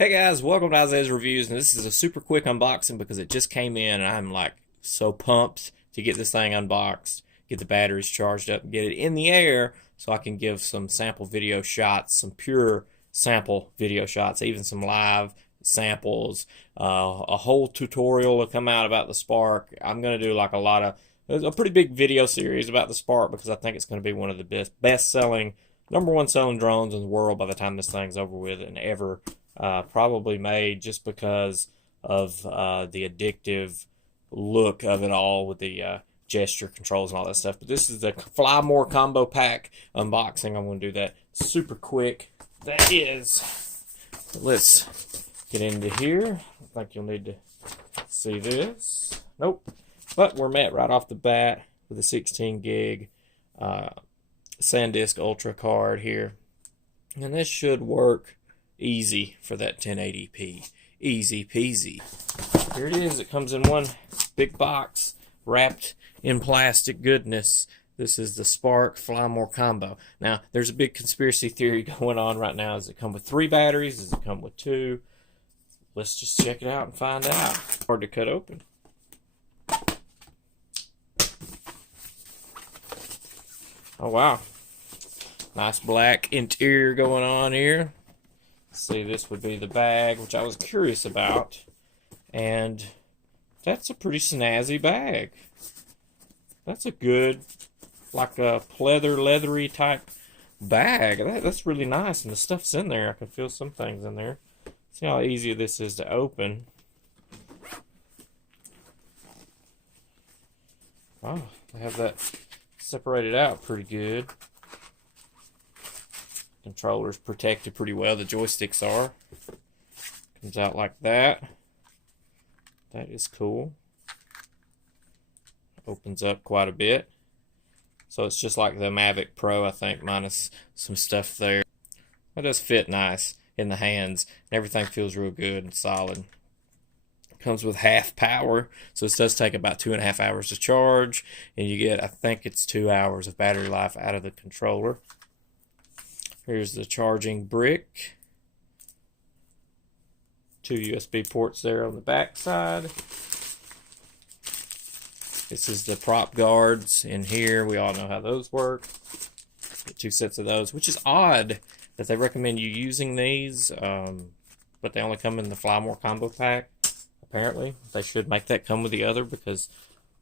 Hey guys, welcome to Isaiah's Reviews, and this is a super quick unboxing because it just came in and I'm like so pumped to get this thing unboxed, get the batteries charged up, and get it in the air so I can give some sample video shots, some pure sample video shots, even some live samples, a whole tutorial will come out about the Spark. I'm going to do like a pretty big video series about the Spark because I think it's going to be one of the best selling, number one selling drones in the world by the time this thing's over with and ever probably made, just because of the addictive look of it all with the gesture controls and all that stuff. But this is the Fly More combo pack unboxing. I'm going to do that super quick. That is. Let's get into here. I think you'll need to see this. Nope. But we're met right off the bat with a 16 gig SanDisk Ultra card here. And this should work easy for that 1080p. Easy peasy. Here it is. It comes in one big box wrapped in plastic goodness. This is the Spark Fly More combo. Now, there's a big conspiracy theory going on right now. Does it come with 3 batteries? Does it come with 2? Let's just check it out and find out. Hard to cut open. Oh, wow. Nice black interior going on here. See, this would be the bag, which I was curious about, and that's a pretty snazzy bag. That's a good, like a leathery type bag. That's really nice, and the stuff's in there. I can feel some things in there. See how easy this is to open. Oh, they have that separated out pretty good. Controller's protected pretty well. The joysticks are. Comes out like that. That is cool. Opens up quite a bit. So it's just like the Mavic Pro, I think, minus some stuff there. That does fit nice in the hands. Everything feels real good and solid. Comes with half power, so this does take about 2.5 hours to charge, and you get, I think it's 2 hours of battery life out of the controller. Here's the charging brick. 2 USB ports there on the back side. This is the prop guards in here. We all know how those work. Get 2 sets of those, which is odd that they recommend you using these, but they only come in the Fly More combo pack. Apparently, they should make that come with the other, because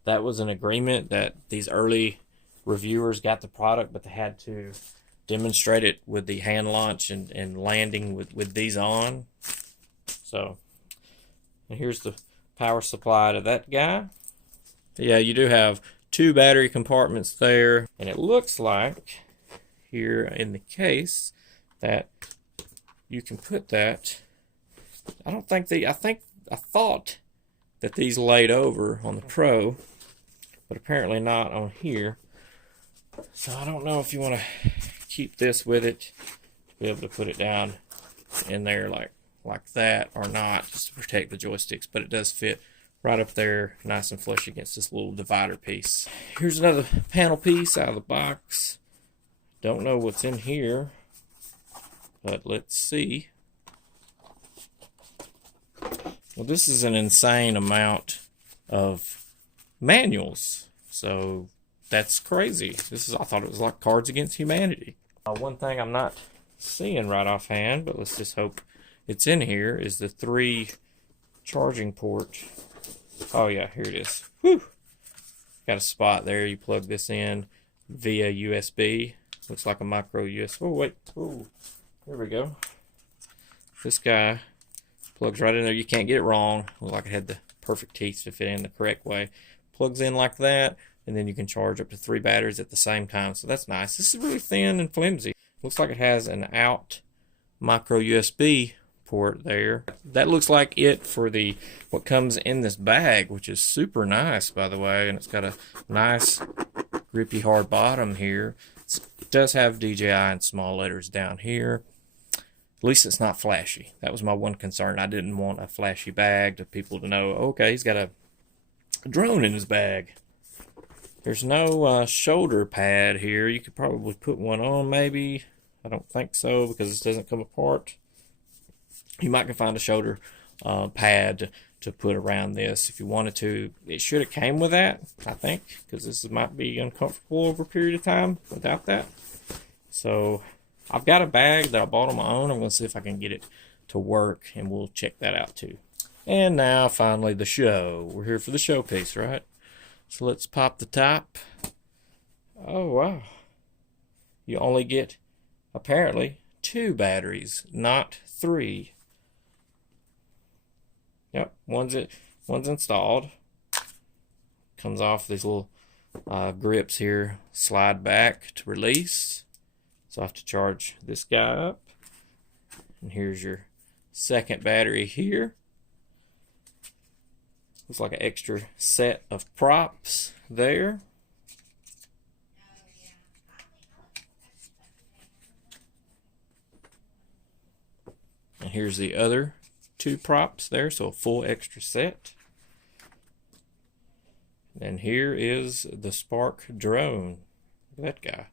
that was an agreement that these early reviewers got the product, but they had to demonstrate it with the hand launch and landing with these on. So, and here's the power supply to that guy. Yeah, you do have 2 battery compartments there, and it looks like here in the case that you can put that. I thought that these laid over on the Pro, but apparently not on here. So I don't know if you want to keep this with it to be able to put it down in there like that or not, just to protect the joysticks, but it does fit right up there nice and flush against this little divider piece. Here's another panel piece out of the box. Don't know what's in here, but let's see. Well, this is an insane amount of manuals, so that's crazy. I thought it was like Cards Against Humanity. One thing I'm not seeing right offhand, but let's just hope it's in here, is the 3 charging port. Oh yeah, here it is. Whew. Got a spot there. You plug this in via USB. Looks like a micro USB. Oh wait. Oh, there we go. This guy plugs right in there. You can't get it wrong. Looked like it had the perfect teeth to fit in the correct way. Plugs in like that, and then you can charge up to 3 batteries at the same time. So that's nice. This is really thin and flimsy. Looks like it has an out micro USB port there. That looks like it for what comes in this bag, which is super nice, by the way. And it's got a nice grippy hard bottom here. It does have DJI in small letters down here. At least it's not flashy. That was my one concern. I didn't want a flashy bag to people to know, okay, he's got a drone in his bag. There's no shoulder pad here. You could probably put one on maybe. I don't think so, because this doesn't come apart. You might can find a shoulder pad to put around this if you wanted to. It should have came with that, I think, because this might be uncomfortable over a period of time without that. So I've got a bag that I bought on my own. I'm going to see if I can get it to work, and we'll check that out too. And now finally the show. We're here for the showpiece, right? So let's pop the top. Oh wow. You only get apparently 2 batteries, not 3. Yep, one's installed. Comes off these little grips here, slide back to release. So I have to charge this guy up. And here's your second battery here. Looks like an extra set of props there. And here's the other 2 props there, so a full extra set. And here is the Spark drone. Look at that guy.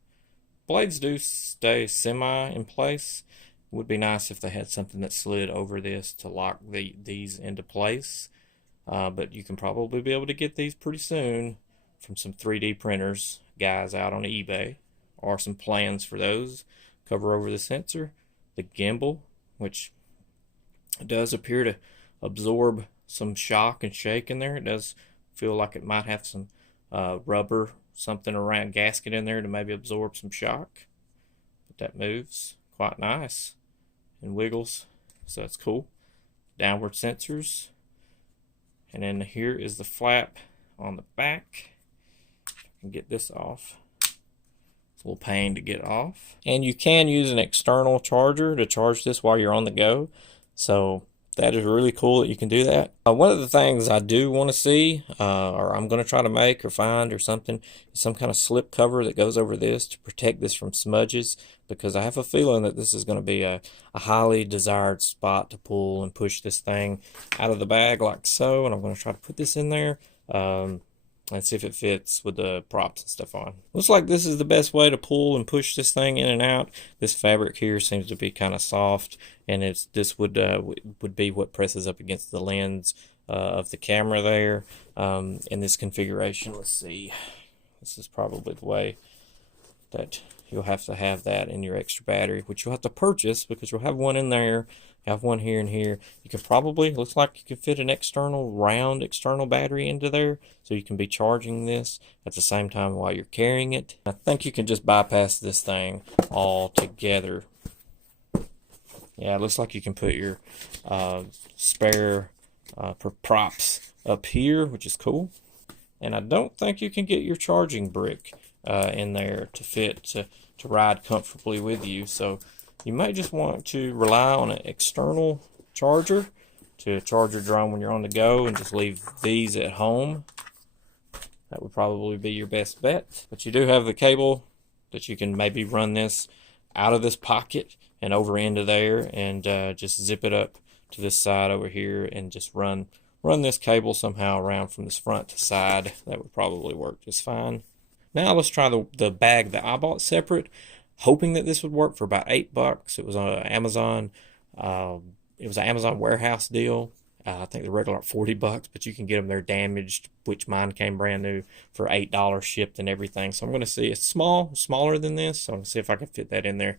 Blades do stay semi in place. Would be nice if they had something that slid over this to lock these into place. But you can probably be able to get these pretty soon from some 3D printers, guys out on eBay, or some plans for those. Cover over the sensor, the gimbal, which does appear to absorb some shock and shake in there. It does feel like it might have some rubber, something around gasket in there to maybe absorb some shock. But that moves quite nice and wiggles, so that's cool. Downward sensors. And then here is the flap on the back. I can get this off. It's a little pain to get off. And you can use an external charger to charge this while you're on the go. So that is really cool that you can do that. One of the things I do want to see, or I'm going to try to make or find or something, is some kind of slip cover that goes over this to protect this from smudges, because I have a feeling that this is going to be a highly desired spot to pull and push this thing out of the bag like so. And I'm going to try to put this in there and see if it fits with the props and stuff on. Looks like this is the best way to pull and push this thing in and out. This fabric here seems to be kind of soft, and this would be what presses up against the lens of the camera there in this configuration. Let's see. This is probably the way that you'll have to have that in your extra battery, which you'll have to purchase because you'll have one in there, you have one here and here. You can probably, looks like you can fit an round external battery into there, so you can be charging this at the same time while you're carrying it. I think you can just bypass this thing altogether. Yeah, it looks like you can put your spare props up here, which is cool. And I don't think you can get your charging brick in there to fit to ride comfortably with you. So you may just want to rely on an external charger to charge your drone when you're on the go, and just leave these at home. That would probably be your best bet. But you do have the cable that you can maybe run this out of this pocket and over into there, and just zip it up to this side over here and just run this cable somehow around from this front to side. That would probably work just fine. Now let's try the bag that I bought separate, hoping that this would work, for about $8. It was on Amazon. It was an Amazon warehouse deal. I think the regular are $40, but you can get them there damaged, which mine came brand new for $8 shipped and everything. So I'm going to see, it's smaller than this, so I'm going to see if I can fit that in there.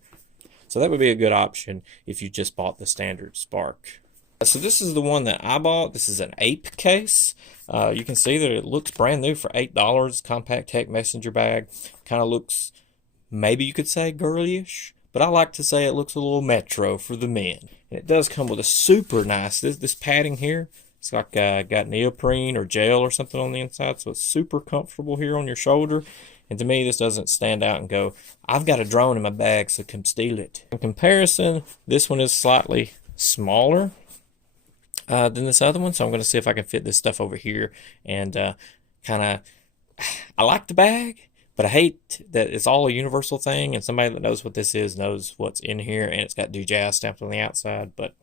So that would be a good option if you just bought the standard Spark. So this is the one that I bought. This is an ape case. You can see that it looks brand new for $8. Compact Tech messenger bag. Kind of looks, maybe you could say girlyish, but I like to say it looks a little metro for the men. And it does come with a super nice, this padding here. It's like got neoprene or gel or something on the inside, so it's super comfortable here on your shoulder. And to me, this doesn't stand out and go, I've got a drone in my bag, so come steal it. In comparison, this one is slightly smaller than this other one, so I'm going to see if I can fit this stuff over here. And kind of, I like the bag, but I hate that it's all a universal thing, and somebody that knows what this is knows what's in here, and it's got DJI stamped on the outside. But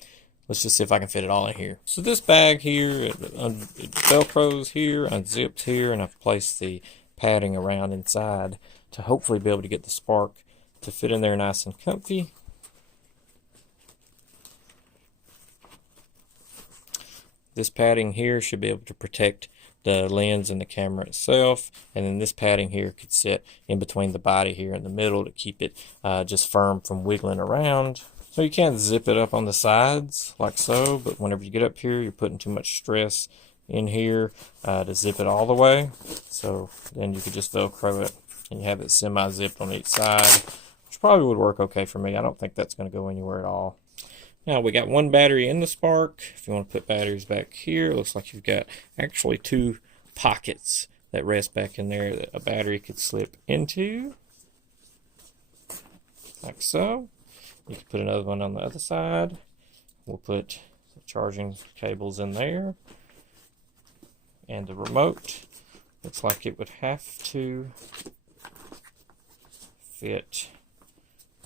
let's just see if I can fit it all in here. So this bag here, it velcros here, unzips here, and I've placed the padding around inside to hopefully be able to get the Spark to fit in there nice and comfy. This padding here should be able to protect the lens and the camera itself, and then this padding here could sit in between the body here in the middle to keep it just firm from wiggling around. So you can zip it up on the sides like so, but whenever you get up here, you're putting too much stress in here to zip it all the way. So then you could just Velcro it and you have it semi-zipped on each side, which probably would work okay for me. I don't think that's going to go anywhere at all. Now we got one battery in the Spark. If you want to put batteries back here, it looks like you've got actually two pockets that rest back in there that a battery could slip into, like so. You can put another one on the other side. We'll put the charging cables in there. And the remote looks like it would have to fit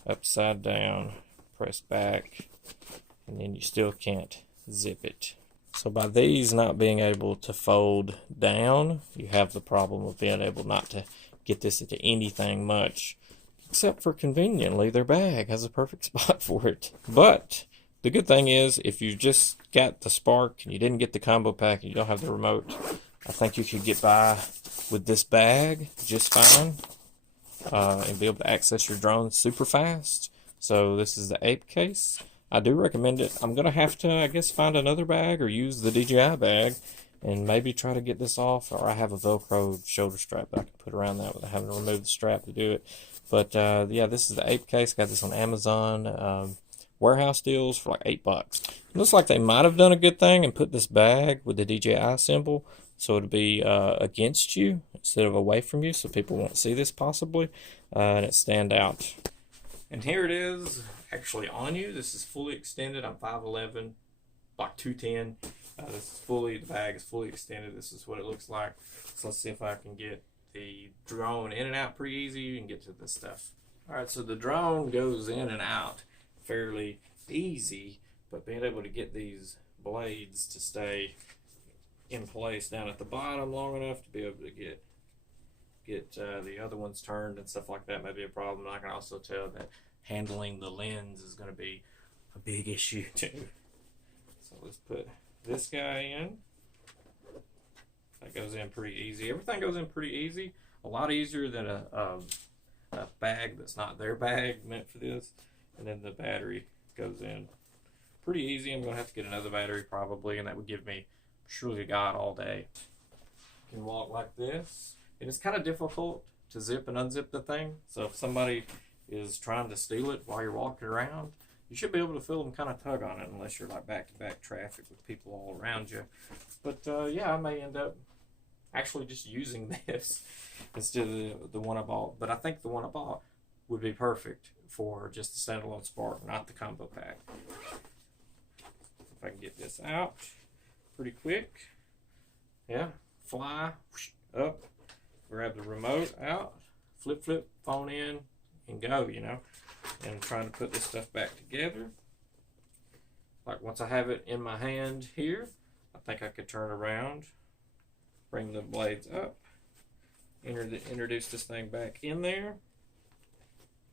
upside down, press back, and then you still can't zip it. So by these not being able to fold down, you have the problem of being able not to get this into anything much, except for conveniently their bag has a perfect spot for it. But the good thing is, if you just got the Spark and you didn't get the combo pack and you don't have the remote, I think you could get by with this bag just fine and be able to access your drone super fast. So this is the Ape case. I do recommend it. I'm going to have to, I guess, find another bag or use the DJI bag and maybe try to get this off. Or I have a Velcro shoulder strap that I can put around that without having to remove the strap to do it. But yeah, this is the Ape case. Got this on Amazon warehouse deals for like $8. It looks like they might have done a good thing and put this bag with the DJI symbol so it'll be against you instead of away from you, so people won't see this possibly, and it stand out. And here it is, actually on you. This is fully extended. I'm 5'11", like 210. This is fully, the bag is fully extended. This is what it looks like. So let's see if I can get the drone in and out pretty easy. You can get to this stuff. All right, so the drone goes in and out fairly easy, but being able to get these blades to stay in place down at the bottom long enough to be able to get the other ones turned and stuff like that may be a problem. And I can also tell that handling the lens is going to be a big issue too. So let's put this guy in. That goes in pretty easy. Everything goes in pretty easy. A lot easier than a bag that's not their bag meant for this. And then the battery goes in pretty easy. I'm going to have to get another battery probably, and that would give me surely God all day. You can walk like this. And it's kind of difficult to zip and unzip the thing. So if somebody is trying to steal it while you're walking around, you should be able to feel them kind of tug on it unless you're like back-to-back traffic with people all around you. But yeah, I may end up actually just using this instead of the one I bought. But I think the one I bought would be perfect for just the standalone Spark, not the combo pack. If I can get this out pretty quick. Yeah, fly, up, grab the remote out, flip, phone in, and go, you know. And I'm trying to put this stuff back together. Like once I have it in my hand here, I think I could turn around, bring the blades up, introduce this thing back in there.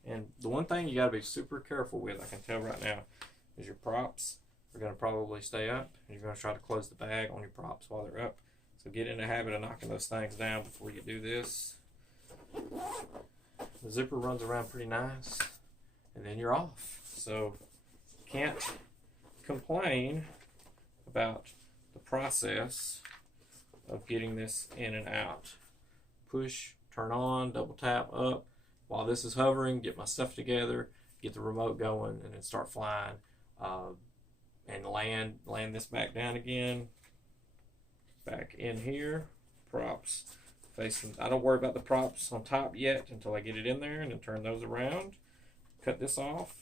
And the one thing you got to be super careful with, I can tell right now, is your props are going to probably stay up. And you're going to try to close the bag on your props while they're up. So get in the habit of knocking those things down before you do this. The zipper runs around pretty nice, and then you're off. So can't complain about the process of getting this in and out. Push, turn on, double tap up. While this is hovering, get my stuff together, get the remote going, and then start flying. And land this back down again. Back in here, props facing. I don't worry about the props on top yet until I get it in there, and then turn those around. Cut this off.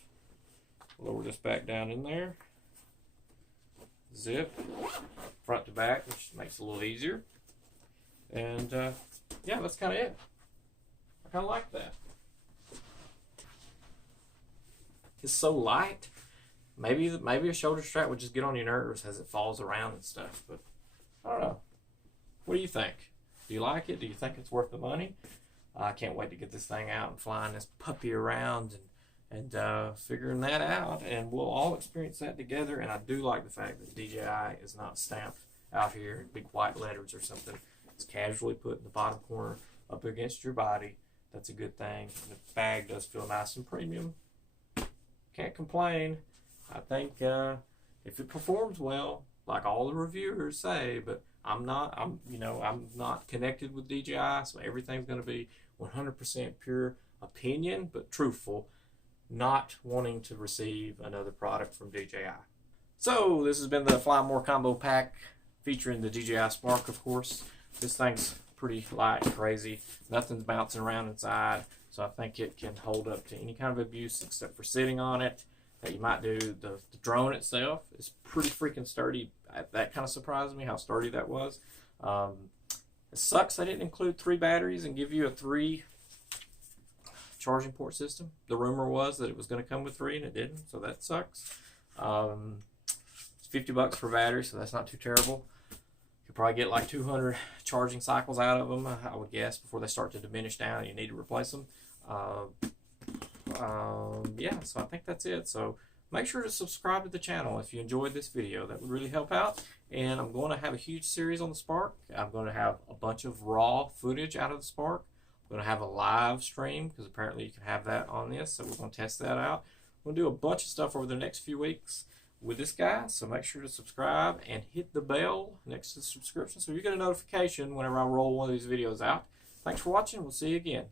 Lower this back down in there. Zip front to back, which makes it a little easier. And yeah, that's kind of it. I kind of like that. It's so light. Maybe a shoulder strap would just get on your nerves as it falls around and stuff, but I don't know. What do you think? Do you like it? Do you think it's worth the money? I can't wait to get this thing out and flying this puppy around and figuring that out, and we'll all experience that together. And I do like the fact that DJI is not stamped out here in big white letters or something. It's casually put in the bottom corner up against your body. That's a good thing. The bag does feel nice and premium. Can't complain. I think if it performs well, like all the reviewers say, but I'm not connected with DJI, so everything's going to be 100% pure opinion, but truthful, not wanting to receive another product from DJI. So this has been the Fly More Combo Pack featuring the DJI Spark, of course. This thing's pretty light and crazy. Nothing's bouncing around inside, so I think it can hold up to any kind of abuse except for sitting on it that you might do. The drone itself is pretty freaking sturdy. That kind of surprised me how sturdy that was. It sucks they didn't include 3 batteries and give you a 3 charging port system. The rumor was that it was going to come with 3 and it didn't, so that sucks. It's $50 per battery, so that's not too terrible. You probably get like 200 charging cycles out of them, I would guess, before they start to diminish down and you need to replace them. Yeah, so I think that's it. So make sure to subscribe to the channel if you enjoyed this video. That would really help out. And I'm going to have a huge series on the Spark. I'm going to have a bunch of raw footage out of the Spark. I'm going to have a live stream because apparently you can have that on this, so we're going to test that out. We'll do a bunch of stuff over the next few weeks with this guy, so make sure to subscribe and hit the bell next to the subscription so you get a notification whenever I roll one of these videos out. Thanks for watching. We'll see you again.